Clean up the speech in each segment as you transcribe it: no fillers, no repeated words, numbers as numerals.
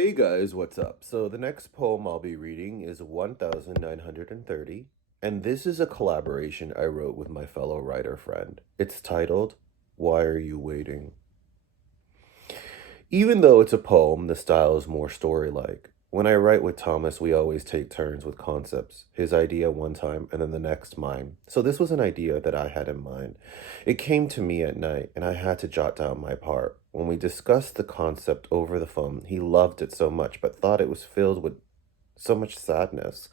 Hey guys, what's up? So the next poem I'll be reading is 1930, and this is a collaboration I wrote with my fellow writer friend. It's titled, Why Are You Waiting? Even though it's a poem, the style is more story-like. When I write with Thomas, we always take turns with concepts. His idea one time, and then the next mine. So this was an idea that I had in mind. It came to me at night, and I had to jot down my part. When we discussed the concept over the phone, he loved it so much, but thought it was filled with so much sadness.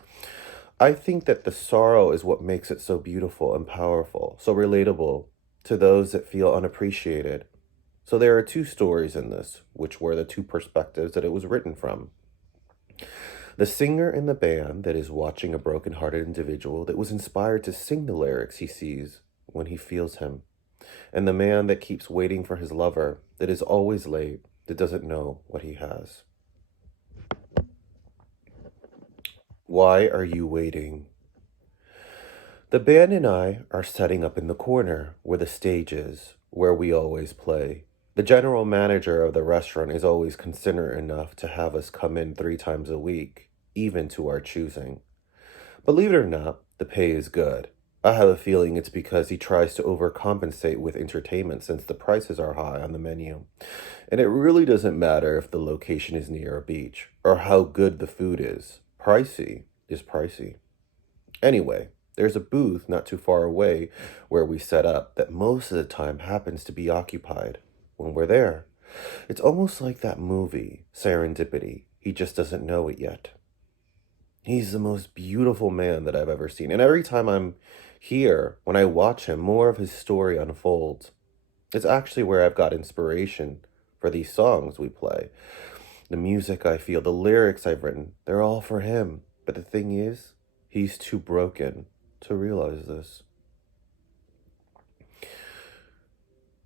I think that the sorrow is what makes it so beautiful and powerful, so relatable to those that feel unappreciated. So there are two stories in this, which were the two perspectives that it was written from. The singer in the band that is watching a broken-hearted individual that was inspired to sing the lyrics he sees when he feels him, and the man that keeps waiting for his lover that is always late, that doesn't know what he has. Why are you waiting? The band and I are setting up in the corner where the stage is, where we always play. The general manager of the restaurant is always considerate enough to have us come in 3 times a week, even to our choosing. Believe it or not, the pay is good. I have a feeling it's because he tries to overcompensate with entertainment since the prices are high on the menu. And it really doesn't matter if the location is near a beach or how good the food is. Pricey is pricey. Anyway, there's a booth not too far away where we set up that most of the time happens to be occupied when we're there. It's almost like that movie, Serendipity. He just doesn't know it yet. He's the most beautiful man that I've ever seen. And every time I'm here, when I watch him, more of his story unfolds. It's actually where I've got inspiration for these songs we play. The music I feel, the lyrics I've written, they're all for him. But the thing is, he's too broken to realize this.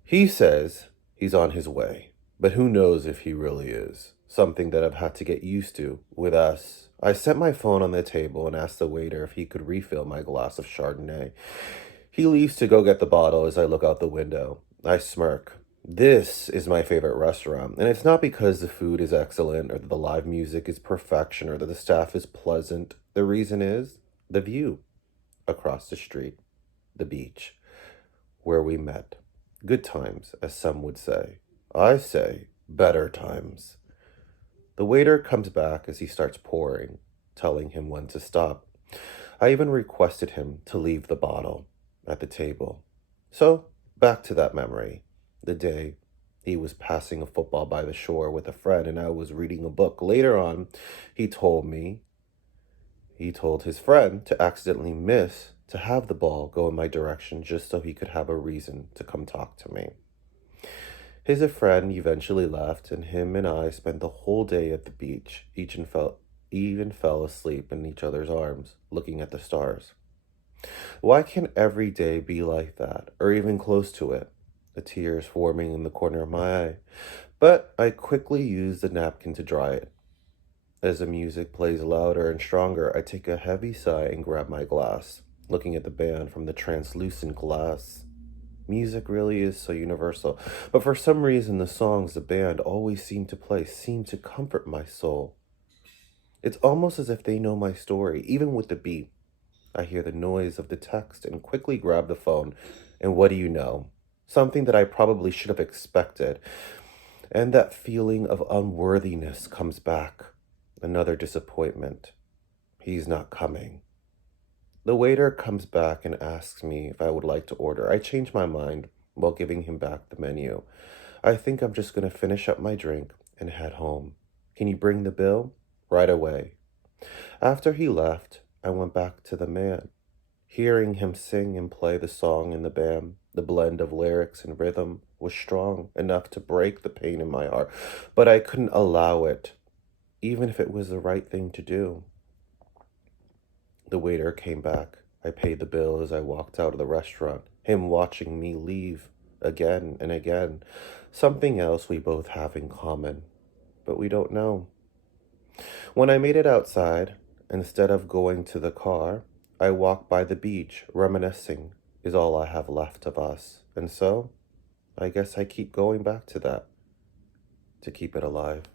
He says he's on his way, but who knows if he really is. Something that I've had to get used to with us. I set my phone on the table and asked the waiter if he could refill my glass of Chardonnay. He leaves to go get the bottle as I look out the window. I smirk. This is my favorite restaurant, and it's not because the food is excellent or that the live music is perfection or that the staff is pleasant. The reason is the view across the street, the beach, where we met. Good times, as some would say. I say better times. The waiter comes back as he starts pouring, telling him when to stop. I even requested him to leave the bottle at the table. So, back to that memory. The day he was passing a football by the shore with a friend and I was reading a book. Later on, he told his friend to accidentally miss to have the ball go in my direction just so he could have a reason to come talk to me. His friend eventually left, and him and I spent the whole day at the beach, even fell asleep in each other's arms, looking at the stars. Why can't every day be like that, or even close to it? The tears forming in the corner of my eye. But I quickly use the napkin to dry it. As the music plays louder and stronger, I take a heavy sigh and grab my glass, looking at the band from the translucent glass. Music really is so universal, but for some reason the songs the band always seem to play seem to comfort my soul. It's almost as if they know my story, even with the beat. I hear the noise of the text and quickly grab the phone, and what do you know? Something that I probably should have expected, and that feeling of unworthiness comes back. Another disappointment. He's not coming. The waiter comes back and asks me if I would like to order. I change my mind while giving him back the menu. I think I'm just going to finish up my drink and head home. Can you bring the bill? Right away. After he left, I went back to the man. Hearing him sing and play the song in the band, the blend of lyrics and rhythm was strong enough to break the pain in my heart, but I couldn't allow it, even if it was the right thing to do. The waiter came back. I paid the bill as I walked out of the restaurant, him watching me leave again and again. Something else we both have in common, but we don't know. When I made it outside, instead of going to the car, I walked by the beach, reminiscing is all I have left of us. And so, I guess I keep going back to that to keep it alive.